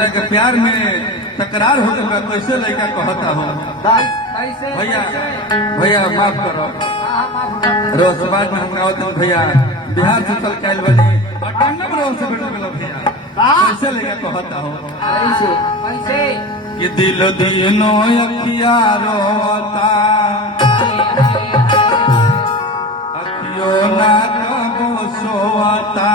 दूसरा के प्यार में तकरार हो गया, कैसे लड़का कहता हो भैया भैया माफ करो रोज बाद में हमरा होते भैया बिहार से चल के बनी अटंगम रोज से बैठ गेल भैया कैसे लड़का कहता हो कि दिल दिनो अखिया रोता अखियो ना कबो सोता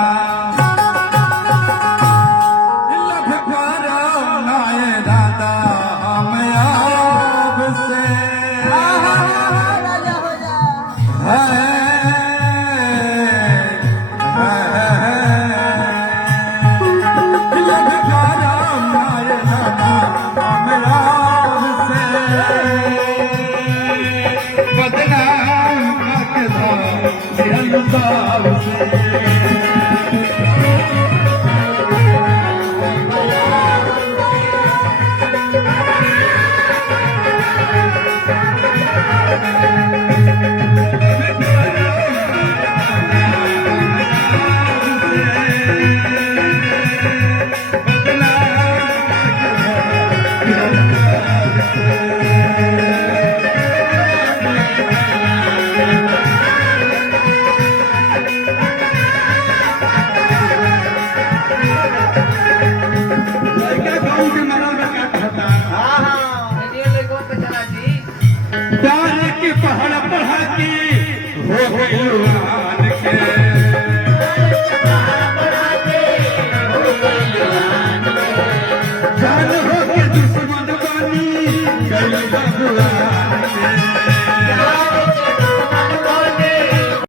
प्यार की पहाड़ पढ़ा की हो गई